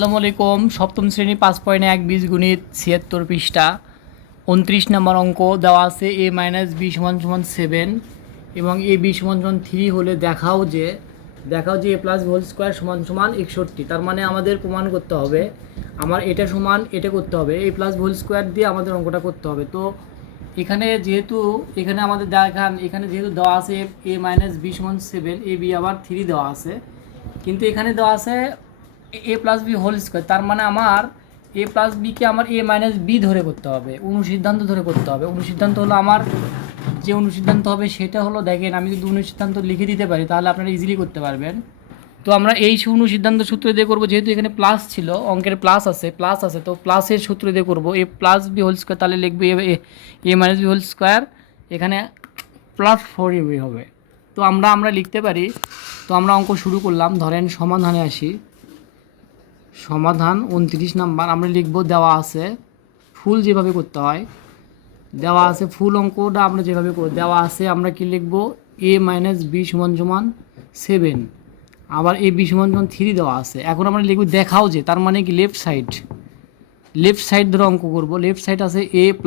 আসসালামু আলাইকুম। সপ্তম শ্রেণী 5.1 বীজগণিত 76 পৃষ্ঠা 29 নম্বর অঙ্ক দেওয়া আছে a - b = 7 এবং a b = 3 হলে দেখাও যে a + b হোল স্কয়ার = 61। তার মানে আমাদের প্রমাণ করতে হবে আমার এটা সমান এটা করতে হবে, a + b হোল স্কয়ার দিয়ে আমাদের অঙ্কটা করতে হবে। তো এখানে যেহেতু আমাদের এখানে যেহেতু দেওয়া আছে a - b = 7, a b আবার 3 দেওয়া আছে, কিন্তু এখানে দেওয়া আছে a + b হোল স্কয়ার। তার মানে আমার a + b কে আমার a - b ধরে করতে হবে, অনুসিদ্ধান্ত ধরে করতে হবে। অনুসিদ্ধান্ত হলো আমার যে অনুসিদ্ধান্ত হবে সেটা হলো, দেখেন আমি যদি অনুসিদ্ধান্ত লিখে দিতে পারি তাহলে আপনারা ইজিলি করতে পারবেন। তো আমরা এই অনুসিদ্ধান্ত সূত্র দিয়ে করব, যেহেতু এখানে প্লাস ছিল, অঙ্কের প্লাস আছে, তো প্লাসের সূত্র দিয়ে করব a + b হোল স্কয়ার। তাহলে লিখব a - b হোল স্কয়ার, এখানে +4ab হবে। তো আমরা লিখতে পারি। তো আমরা অঙ্ক শুরু করলাম, ধরেন সমাধানে আসি। সমাধান 29 নাম্বার আমরা লিখব। দেওয়া আছে ফুল যেভাবে করতে হয়, দেওয়া আছে ফুল অঙ্কটা আমরা যেভাবে দেওয়া আছে আমরা কি লিখব, a - b = 7, আবার a b = 3 দেওয়া আছে। এখন আমরা লিখব দেখাও যে, তার মানে কি লেফট সাইড ধরে অঙ্ক করব। লেফট সাইড আছে a +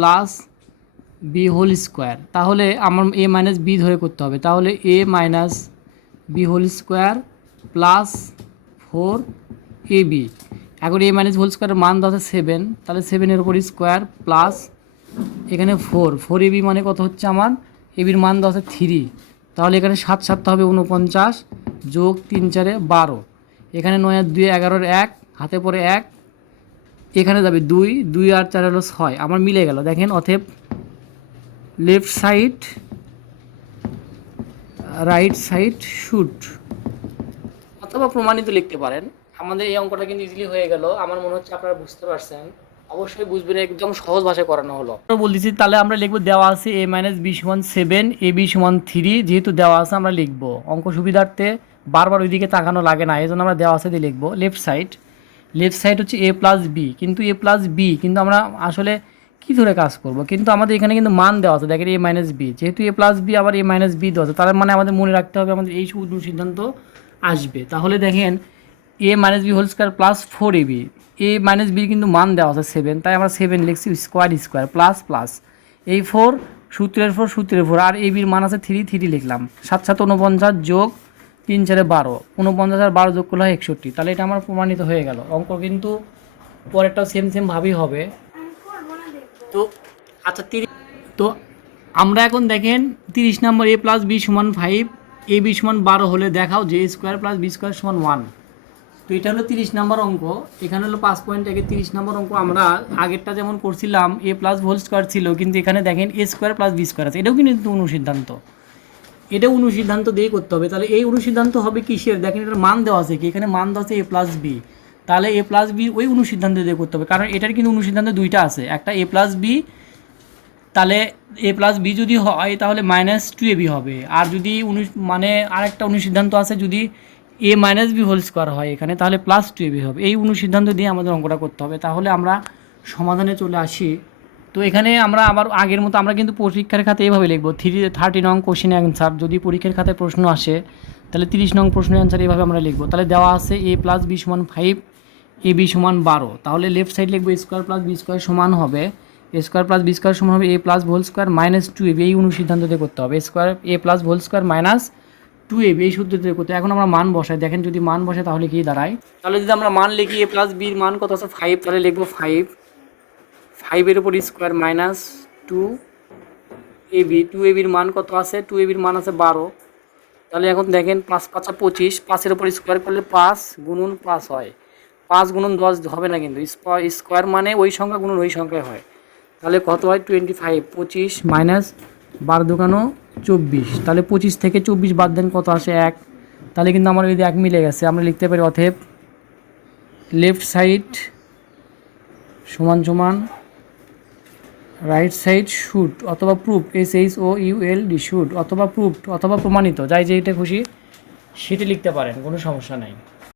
b হোল স্কয়ার, তাহলে আমার a - b ধরে করতে হবে। তাহলে a - b whole square plus 4ab। এখন a - হোল স্কয়ারের মান দেওয়া আছে 7, তাহলে 7-এর উপর স্কোয়ার প্লাস এখানে 4ab মানে কত হচ্ছে আমার, এবির মান দেওয়া আছে 3, তাহলে এখানে 7 7 হবে 49 যোগ 3 4 12, এখানে 9 আর 2 11-এর 1 হাতে পড়ে 1, এখানে যাবে 2 2 আর 4 হলো 6, আমার মিলে গেল। দেখেন অতএব left side right side should, অথবা প্রমাণিত লিখতে পারেন। আমাদের এই অঙ্কটা কিন্তু ইজিলি হয়ে গেল। আমার মনে হচ্ছে আপনারা বুঝতে পারছেন, অবশ্যই বুঝবেন, একদম সহজ ভাষায় করানো হলো। বলতেছি তাহলে আমরা লিখবো, দেওয়া আছে a - b = 7, a b = 3, যেহেতু দেওয়া আছে আমরা লিখবো। অঙ্ক সুবিধার্থে বারবার ওইদিকে তাকানো লাগে না, এই জন্য আমরা দেওয়া আছে দিয়ে লিখবো। লেফট সাইড হচ্ছে a + b, কিন্তু a + b কিন্তু আমরা আসলে কী ধরে কাজ করব, কিন্তু আমাদের এখানে কিন্তু মান দেওয়া আছে, দেখেন a - b, যেহেতু a + b আবার a - b দেওয়া আছে, তার মানে আমাদের মনে রাখতে হবে আমাদের এই সিদ্ধান্ত আসবে। তাহলে দেখেন a - b whole square plus 4ab, a - b কিন্তু মান দেওয়া আছে 7, তাই আমরা 7 লিখছি, স্কয়ার প্লাস এই 4 সূত্রের 4 আর a বির মান আছে 3 লিখলাম। 7 7 49 যোগ 3 4 12, 49 আর 12 যোগ করলে হয় 61। তাহলে এটা আমার প্রমাণিত হয়ে গেল। অঙ্ক কিন্তু পরেরটাও সেম ভাবেই হবে। তো আচ্ছা 30, তো আমরা এখন দেখেন 30 নম্বর a + b = 5, a b = 12 হলে দেখাও যে a² + b² = 1। তো এটা হলো 30 নম্বর অঙ্ক। এখানে হলো 5.1 30 নম্বর অঙ্ক। আমরা আগেরটা যেমন করছিলাম a + হোল স্কয়ার ছিল, কিন্তু এখানে দেখেন a² + b² আছে, এটাও কিন্তু অনুসিদ্ধান্ত, এটাও অনুসিদ্ধান্ত দিয়ে করতে হবে। তাহলে এই অনুসিদ্ধান্ত হবে কিসের, দেখেন এটার মান দেওয়া আছে কি, এখানে মান দেওয়া আছে a + b, তাহলে a + b ওই অনুসিদ্ধান্ত দিয়ে করতে হবে, কারণ এটার কিন্তু অনুসিদ্ধান্ত দুইটা আছে, একটা a + b, তাহলে a + b যদি হয় তাহলে -2ab হবে, আর যদি মানে আরেকটা অনুসিদ্ধান্ত আছে, যদি a - b হোল স্কয়ার হয় এখানে, তাহলে +2ab হবে। এই অনুসিদ্ধান্ত দিয়ে আমাদের অঙ্কটা করতে হবে। তাহলে আমরা সমাধানে চলে আসি। তো এখানে আমরা আবার আগের মতো আমরা কিন্তু পরীক্ষার খাতায় এভাবে লিখব, 30 নং কোশ্চেন অ্যান্সার। যদি পরীক্ষার খাতায় প্রশ্ন আসে তাহলে 30 নং প্রশ্নের অ্যান্সার এইভাবে আমরা লিখব। তাহলে দেওয়া আছে a + b = 5, a b = 12, তাহলে লেফট সাইড লিখব a² + b² সমান হবে, a² + b² সমান হবে a + হোল স্কয়ার -2ab। এই অনুসিদ্ধান্ত দিয়ে করতে হবে, a + হোল স্কয়ার -2ab, এই সূত্র দিয়ে করতে। এখন আমরা মান বসাই, দেখেন যদি মান বসে তাহলে কি দাঁড়ায়। তাহলে যদি আমরা মান লিখি, a + b এর মান কত আছে 5, তাহলে লিখব 5 এর উপর স্কয়ার -2ab, 2ab এর মান কত আছে, 2ab এর মান আছে 12। তাহলে এখন দেখেন 5 5 25, 5-এর উপর স্কয়ার করলে 5 গুণন 5 হয়, 5 গুণন 10 হবে না, কিন্তু স্কয়ার মানে ওই সংখ্যা গুণন ওই সংখ্যায় হয়। তাহলে কত হয় 25, 25 -12 দুগুণ 24, তাহলে 25 থেকে 24 বাদ দেন কত আসে 1, তাহলে কিন্তু আমার এই 1 মিলে গেছে। আমরা লিখতে পারি অতএব লেফট সাইড সমান রাইট সাইড শুড, অথবা প্রুফ SHOULD শুড, অথবা প্রুফড, অথবা প্রমাণিত, যাই যেটা খুশি সেটা লিখতে পারেন, কোনো সমস্যা নাই।